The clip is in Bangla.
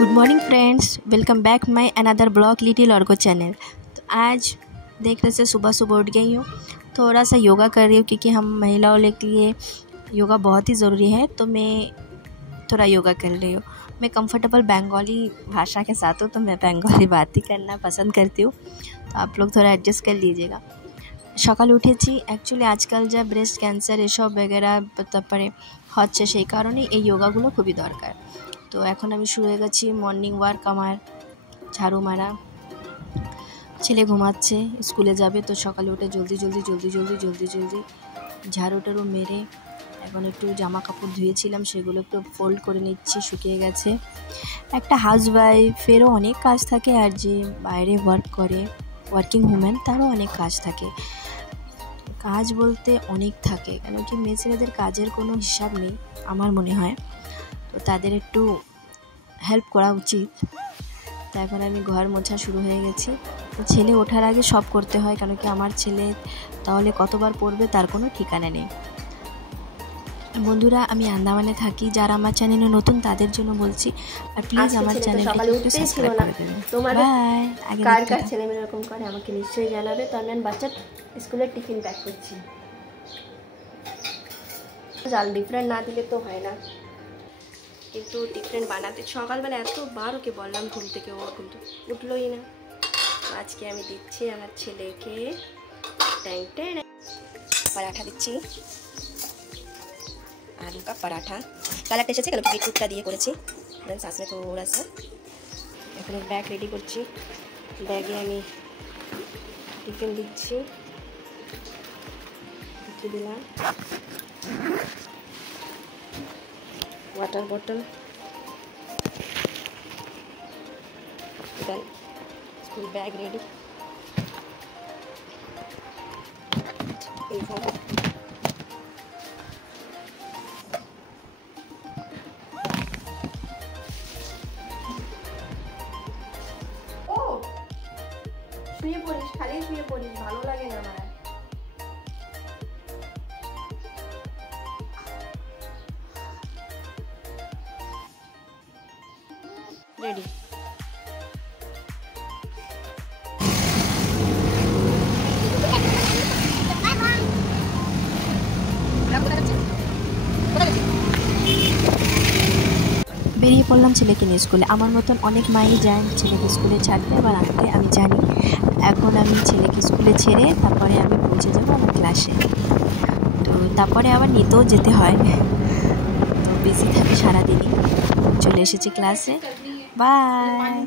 Good morning friends, welcome back my another blog little orgo channel. तो आज देख रहे से सुबह सुबह उठ गई हूँ, थोड़ा सा योगा कर रही हूँ क्योंकि हम महिलाओं के लिए योगा बहुत ही ज़रूरी है। तो मैं थोड़ा योगा कर रही हूँ। मैं कंफर्टेबल बंगाली भाषा के साथ हूँ, तो मैं बंगाली बात ही करना पसंद करती हूँ, तो आप लोग थोड़ा एडजस्ट कर लीजिएगा। সকালে উঠেছি অ্যাকচুয়ালি আজকাল যা ব্রেস্ট ক্যান্সার এসব বেগেরা তারপরে হচ্ছে, সেই কারণে এই যোগাগুলো খুবই দরকার। তো এখন আমি শুরু হয়ে গেছি মর্নিং ওয়ার্ক, আমার ঝাড়ু মারা। ছেলে ঘুমাচ্ছে, স্কুলে যাবে, তো সকালে উঠে জলদি ঝাড়ু টাড়ু মেরে এখন একটু জামা কাপড় ধুয়েছিলাম, সেগুলো একটু ফোল্ড করে নিচ্ছি, শুকিয়ে গেছে। একটা হাউসওয়াইফেরও অনেক কাজ থাকে, আর যে বাইরে ওয়ার্ক করে ওয়ার্কিং উমেন তারও অনেক কাজ থাকে। কাজ বলতে অনেক থাকে, কেন কি মেয়ে ছেলেদের কাজের কোনো হিসাব নেই আমার মনে হয়, তো তাদের একটু হেল্প করা উচিত। তো এখন আমি ঘর মোছা শুরু হয়ে গেছি। ছেলে ওঠার আগে সব করতে হয়, কেন কি আমার ছেলে তাহলে কতবার পড়বে তার কোনো ঠিকানা নেই। বন্ধুরা, আমি আন্দামানে থাকি, যারা আমার চ্যানেলে নতুন তাদের জন্য বলছি, আর প্লিজ আমার চ্যানেলটাকে একটু সাবস্ক্রাইব করে দেবেন। বাই। কার কার ছেলে মেয়ে এরকম করে আমাকে নিশ্চয়ই জানাবে। তো আমি বাচ্চার স্কুলের টিফিন প্যাক করছি। জাল ডিফারেন্ট না দিলে তো হয় না, কিন্তু ডিফারেন্ট বানাতে সকালবেলা এতবার ওকে বললাম ঘুম থেকে, ও কিন্তু উঠলোই না। আজকে আমি দিচ্ছি আমার ছেলেকে পরাঠা দিচ্ছি, आलू का पराठा। কালারটা এসেছে কেন বিটরুটটা দিয়ে করেছি। সাসে থোড়া সা এখন ব্যাগ রেডি করছি। ব্যাগে আমি টিফিন দিচ্ছি, দিলাম ওয়াটার বটল, দেন স্কুল ব্যাগ রেডি। শুয়ে পড়িস, খালি শুয়ে পড়িস, ভালো লাগে না আমার। রেডি। বেরিয়ে পড়লাম ছেলেকে নিয়ে স্কুলে। আমার মতন অনেক মাই যায় ছেলেকে স্কুলে ছাড়তে আবার আনতে, আমি জানি। এখন আমি ছেলেকে স্কুলে ছেড়ে তারপরে আমি পৌঁছে যাবো আমার ক্লাসে, তো তারপরে আবার নিতেও যেতে হয়, তো বেশি থাকে সারাদিনই। চলে এসেছি ক্লাসে। বাই।